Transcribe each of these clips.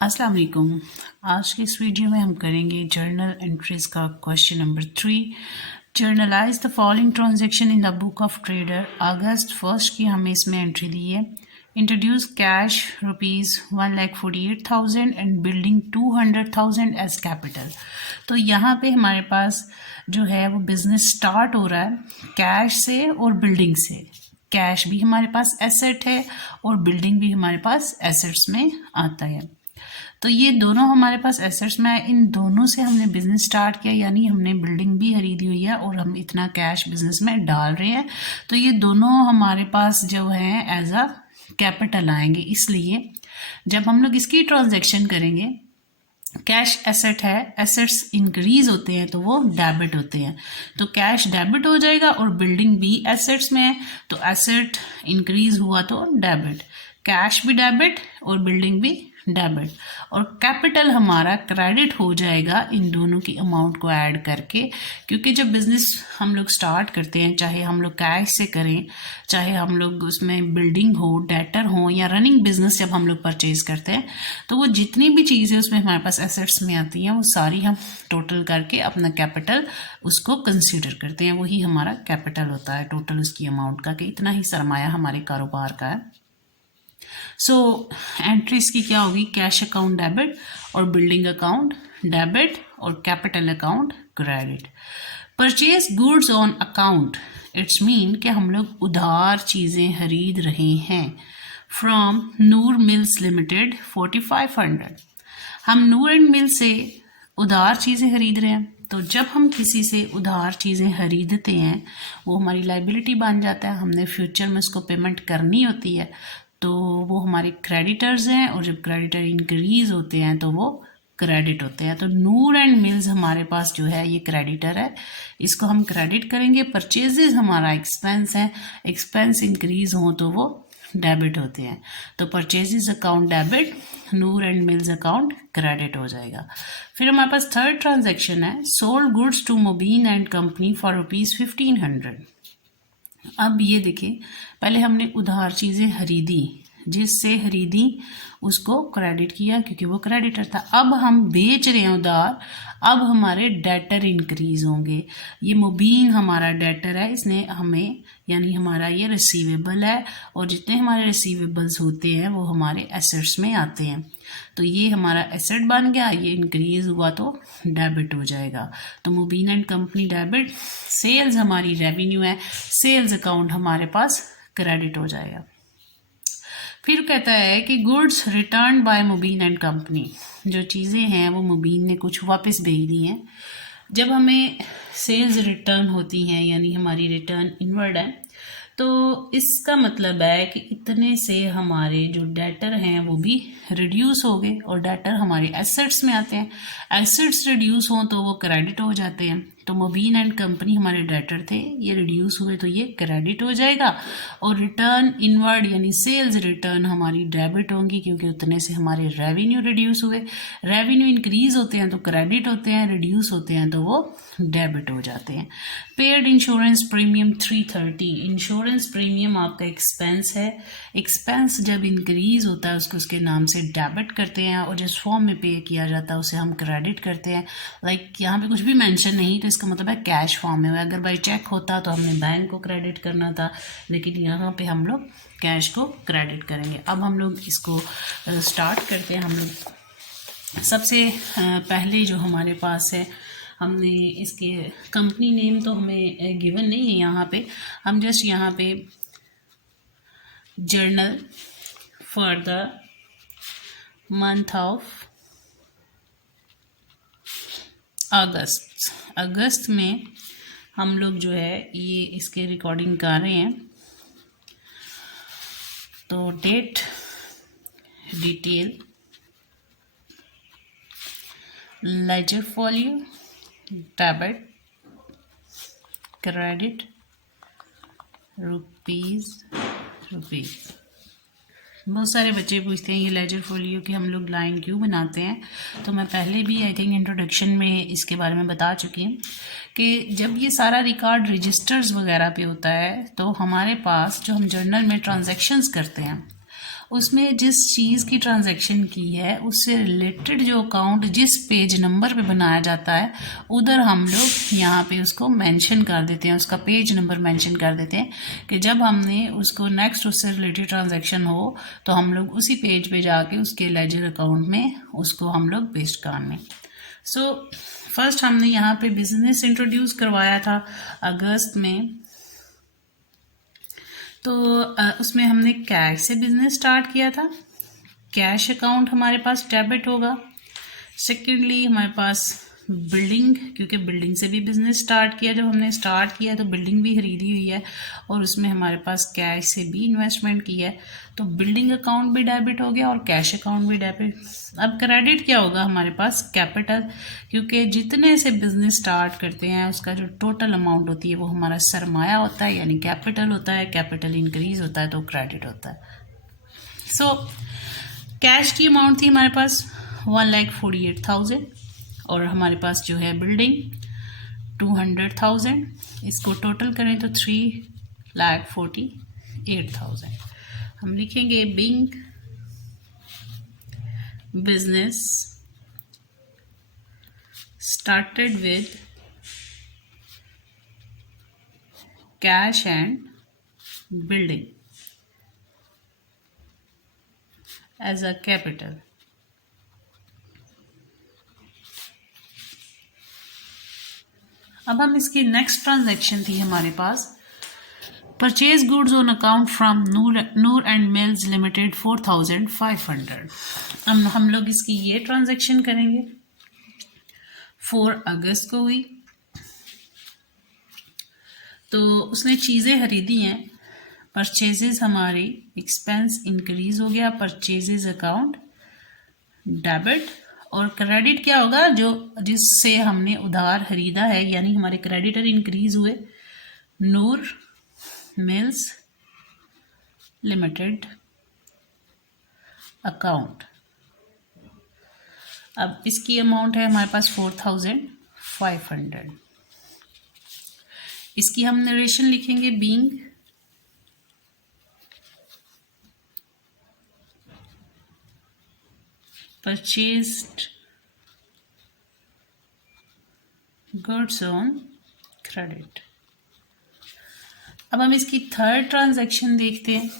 अस्सलाम वालेकुम। आज की इस वीडियो में हम करेंगे जर्नल एंट्रीज का question number 3। Journalize the following transaction in the book of trader. अगस्त 1 की हमें इसमें एंट्री दी है। Introduce cash ₹1,48,000 and building 200,000 as capital. तो यहाँ पे हमारे पास जो है वो बिजनेस स्टार्ट हो रहा है कैश से और बिल्डिंग से। कैश भी हमारे पास एसेट है और बिल्डिंग भी हमारे पास एसेट्स में आता है। तो ये दोनों हमारे पास एसेट्स में आए, इन दोनों से हमने बिजनेस स्टार्ट किया, यानी हमने बिल्डिंग भी खरीदी हुई है और हम इतना कैश बिजनेस में डाल रहे हैं। तो ये दोनों हमारे पास जो है एज अ कैपिटल आएंगे। इसलिए जब हम लोग इसकी ट्रांजैक्शन करेंगे, कैश एसेट है, एसेट्स इंक्रीज होते हैं तो वो डेबिट होते हैं, तो कैश डेबिट हो जाएगा और बिल्डिंग भी एसेट्स में है तो एसेट इंक्रीज हुआ तो डेबिट, कैश भी डेबिट और बिल्डिंग भी डेबिट, और कैपिटल हमारा क्रेडिट हो जाएगा इन दोनों की अमाउंट को ऐड करके। क्योंकि जब बिजनेस हम लोग स्टार्ट करते हैं, चाहे हम लोग कैश से करें, चाहे हम लोग उसमें बिल्डिंग हो, डेटर हो या रनिंग बिजनेस जब हम लोग परचेज करते हैं, तो वो जितनी भी चीज़ें उसमें हमारे पास एसेट्स में आती हैं वो सारी हम टोटल करके अपना कैपिटल उसको कंसिडर करते हैं। वही हमारा कैपिटल होता है टोटल उसकी अमाउंट का, कि इतना ही सरमाया हमारे कारोबार का है। सो एंट्रीज की क्या होगी, कैश अकाउंट डेबिट और बिल्डिंग अकाउंट डेबिट और capital account credit. Purchase goods on account, it's mean कि हम लोग उधार चीज़ें खरीद रहे हैं फ्रॉम नूर मिल्स लिमिटेड 4500। हम नूर एंड मिल से उधार चीज़ें खरीद रहे हैं, तो जब हम किसी से उधार चीज़ें खरीदते हैं वो हमारी लाइबिलिटी बन जाता है, हमने फ्यूचर में उसको पेमेंट करनी होती है, तो वो हमारे क्रेडिटर्स हैं, और जब क्रेडिटर इंक्रीज होते हैं तो वो क्रेडिट होते हैं। तो नूर एंड मिल्स हमारे पास जो है ये क्रेडिटर है, इसको हम क्रेडिट करेंगे। परचेजेस हमारा एक्सपेंस है, एक्सपेंस इंक्रीज हो तो वो डेबिट होते हैं, तो purchases account debit, Noor and mills account credit हो जाएगा। फिर हमारे पास थर्ड ट्रांजैक्शन है, sold goods to Mobin and company for ₹1500। अब ये देखिए, पहले हमने उधार चीज़ें खरीदी, जिससे खरीदी उसको क्रेडिट किया क्योंकि वो क्रेडिटर था। अब हम बेच रहे हैं उधार, अब हमारे डेटर इंक्रीज होंगे। ये मुबीन हमारा डेटर है, इसने हमें, यानी हमारा ये रिसीवेबल है, और जितने हमारे रिसीवेबल्स होते हैं वो हमारे एसेट्स में आते हैं, तो ये हमारा एसेट बन गया, ये इंक्रीज हुआ तो डेबिट हो जाएगा। तो Mubin and company debit, sales हमारी रेवेन्यू है, सेल्स अकाउंट हमारे पास क्रेडिट हो जाएगा। फिर कहता है कि goods return by Mubin and company, जो चीज़ें हैं वो मुबीन ने कुछ वापस भेज दी हैं। जब हमें सेल्स रिटर्न होती हैं, यानी हमारी रिटर्न इनवर्ड है, तो इसका मतलब है कि इतने से हमारे जो डेटर हैं वो भी रिड्यूस हो गए, और डेटर हमारे एसेट्स में आते हैं। एसेट्स रिड्यूस हों तो वो क्रेडिट हो जाते हैं, तो मुबीन एंड कंपनी हमारे डेटर थे, ये रिड्यूस हुए तो ये क्रेडिट हो जाएगा, और रिटर्न इनवर्ड यानी सेल्स रिटर्न हमारी डेबिट होंगी, क्योंकि उतने से हमारे रेवेन्यू रिड्यूस हुए। रेवेन्यू इंक्रीज होते हैं तो क्रेडिट होते हैं, रिड्यूस होते हैं तो वो डेबिट हो जाते हैं। Paid insurance premium 330, insurance premium आपका एक्सपेंस है, एक्सपेंस जब इंक्रीज होता है उसको उसके नाम से डेबिट करते हैं, और जिस फॉर्म में पे किया जाता है उसे हम क्रेडिट करते हैं। लाइक यहाँ पे कुछ भी मेंशन नहीं, तो इसका मतलब है कैश फॉर्म में। अगर बाई चेक होता तो हमने बैंक को क्रेडिट करना था, लेकिन यहाँ पे हम लोग कैश को क्रेडिट करेंगे। अब हम लोग इसको स्टार्ट करते हैं। हम लोग सबसे पहले जो हमारे पास है, हमने इसके कंपनी नेम तो हमें गिवन नहीं है यहाँ पे, हम जस्ट यहाँ पे journal for the month of अगस्त में हम लोग जो है ये इसके रिकॉर्डिंग कर रहे हैं। तो date, detail, ledger folio, debit, credit, rupees. बहुत सारे बच्चे पूछते हैं ये लेजर फोलियो की हम लोग लाइन क्यों बनाते हैं, तो मैं पहले भी आई थिंक इंट्रोडक्शन में इसके बारे में बता चुकी हूँ कि जब ये सारा रिकॉर्ड रजिस्टर्स वगैरह पे होता है, तो हमारे पास जो हम जर्नल में ट्रांजैक्शंस करते हैं उसमें जिस चीज़ की ट्रांजैक्शन की है उससे रिलेटेड जो अकाउंट जिस पेज नंबर पे बनाया जाता है उधर हम लोग यहाँ पे उसको मेंशन कर देते हैं, उसका पेज नंबर मेंशन कर देते हैं कि जब हमने उसको नेक्स्ट उससे रिलेटेड ट्रांजैक्शन हो तो हम लोग उसी पेज पे जाके उसके लेजर अकाउंट में उसको हम लोग पेस्ट कर लें। सो फर्स्ट हमने यहाँ पे बिजनेस इंट्रोड्यूस करवाया था अगस्त में, तो उसमें हमने कैश से बिजनेस स्टार्ट किया था। कैश अकाउंट हमारे पास डेबिट होगा। सेकेंडली हमारे पास बिल्डिंग, क्योंकि बिल्डिंग से भी बिजनेस स्टार्ट किया, जब हमने स्टार्ट किया तो बिल्डिंग भी खरीदी हुई है और उसमें हमारे पास कैश से भी इन्वेस्टमेंट की है, तो बिल्डिंग अकाउंट भी डेबिट हो गया और कैश अकाउंट भी डेबिट। अब क्रेडिट क्या होगा हमारे पास? कैपिटल, क्योंकि जितने से बिजनेस स्टार्ट करते हैं उसका जो टोटल अमाउंट होती है वो हमारा सरमाया होता है, यानी कैपिटल होता है। कैपिटल इंक्रीज होता है तो क्रेडिट होता है। सो कैश की अमाउंट थी हमारे पास 1,48,000 और हमारे पास जो है बिल्डिंग 200,000। इसको टोटल करें तो 3,48,000। हम लिखेंगे being business started with cash and building as a capital. अब हम इसकी नेक्स्ट ट्रांजैक्शन थी हमारे पास purchase goods on account from Noor and mills limited 4,500। हम लोग इसकी ये ट्रांजैक्शन करेंगे। 4 अगस्त को हुई, तो उसने चीज़ें खरीदी हैं। परचेजेस हमारी एक्सपेंस इंक्रीज हो गया, परचेजेस अकाउंट डेबिट। और क्रेडिट क्या होगा? जो जिससे हमने उधार खरीदा है, यानी हमारे क्रेडिटर इंक्रीज हुए। नूर मिल्स लिमिटेड अकाउंट। अब इसकी अमाउंट है हमारे पास 4,500। इसकी हम नरेशन लिखेंगे being purchased goods on credit. अब हम इसकी थर्ड ट्रांजैक्शन देखते हैं।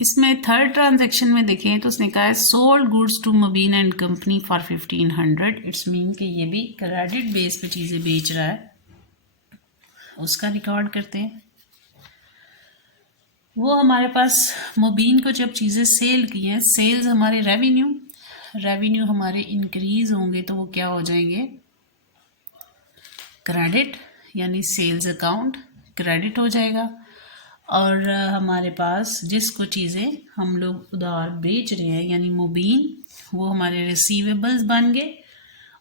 इसमें थर्ड ट्रांजैक्शन में देखें तो उसने कहा है sold goods to Mubin and company for 1,500। It's mean कि ये भी क्रेडिट बेस पे चीज़ें बेच रहा है। उसका रिकॉर्ड करते हैं। वो हमारे पास मुबीन को जब चीज़ें सेल की हैं, सेल्स हमारे रेवेन्यू हमारे इंक्रीज होंगे तो वो क्या हो जाएंगे? क्रेडिट, यानी सेल्स अकाउंट क्रेडिट हो जाएगा। और हमारे पास जिसको चीज़ें हम लोग उधार बेच रहे हैं यानी मुबीन, वो हमारे रिसीवेबल्स बन गए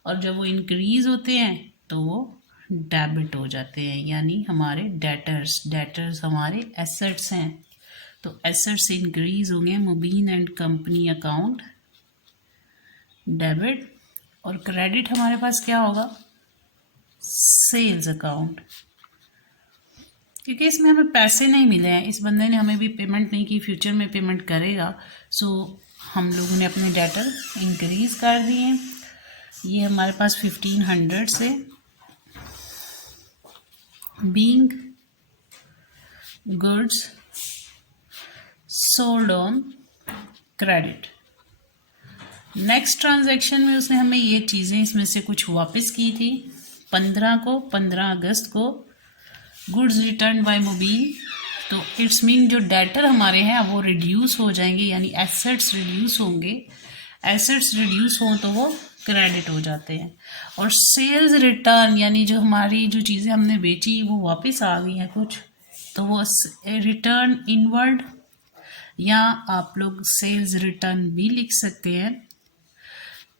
और जब वो इंक्रीज होते हैं तो वो डेबिट हो जाते हैं, यानी हमारे डेटर्स हमारे एसेट्स हैं, तो एसेट्स इंक्रीज होंगे। मुबीन एंड कंपनी अकाउंट डेबिट। और क्रेडिट हमारे पास क्या होगा? सेल्स अकाउंट, क्योंकि इसमें हमें पैसे नहीं मिले हैं, इस बंदे ने हमें भी पेमेंट नहीं की, फ्यूचर में पेमेंट करेगा। सो हम लोगों ने अपने डेटर इंक्रीज कर दिए। ये हमारे पास 1,500 से being goods sold on credit. Next transaction में उसने हमें ये चीज़ें इसमें से कुछ वापस की थी। 15 अगस्त को गुड्स रिटर्न बाय मुबीन, तो इट्स मीन जो डेटर हमारे हैं वो रिड्यूस हो जाएंगे, यानी एसेट्स रिड्यूस होंगे। एसेट्स रिड्यूस हों तो वो क्रेडिट हो जाते हैं। और सेल्स रिटर्न, यानी जो हमारी जो चीज़ें हमने बेची वो वापस आ गई हैं कुछ, तो वो रिटर्न इनवर्ड, या आप लोग सेल्स रिटर्न भी लिख सकते हैं।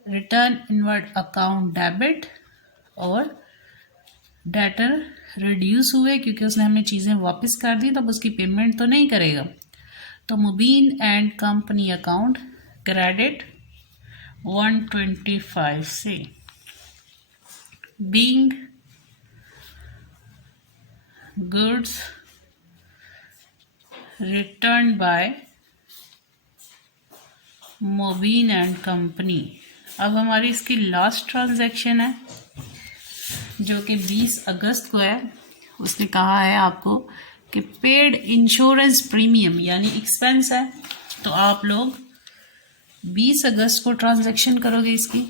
रिटर्न इनवर्ड अकाउंट डेबिट, और डेटर रिड्यूस हुए क्योंकि उसने हमें चीज़ें वापस कर दी, तब उसकी पेमेंट तो नहीं करेगा, तो Mubin and company account credit 125 से being goods return by Mobin and company. अब हमारी इसकी लास्ट ट्रांजैक्शन है जो कि 20 अगस्त को है। उसने कहा है आपको कि पेड इंश्योरेंस प्रीमियम यानी एक्सपेंस है, तो आप लोग 20 अगस्त को ट्रांजैक्शन करोगे इसकी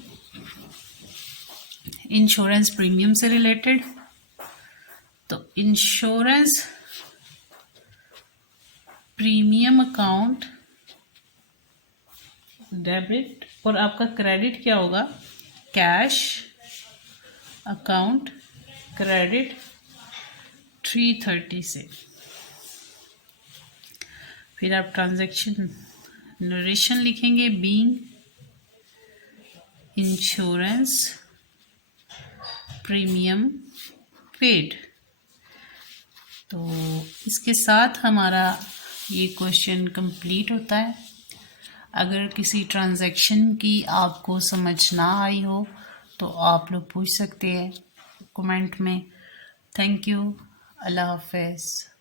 इंश्योरेंस प्रीमियम से रिलेटेड। तो इंश्योरेंस प्रीमियम अकाउंट डेबिट और आपका क्रेडिट क्या होगा, कैश अकाउंट क्रेडिट 330 से। फिर आप ट्रांजैक्शन नरेशन लिखेंगे, बीइंग इंश्योरेंस प्रीमियम पेड। तो इसके साथ हमारा ये क्वेश्चन कंप्लीट होता है। अगर किसी ट्रांजैक्शन की आपको समझ ना आई हो तो आप लोग पूछ सकते हैं कमेंट में। Thank you. अल्लाह हाफ़िज़।